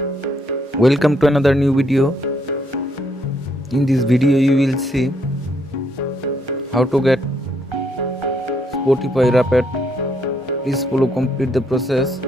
Welcome to another new video. In this video you will see how to get Spotify Wrapped. Please follow complete the process.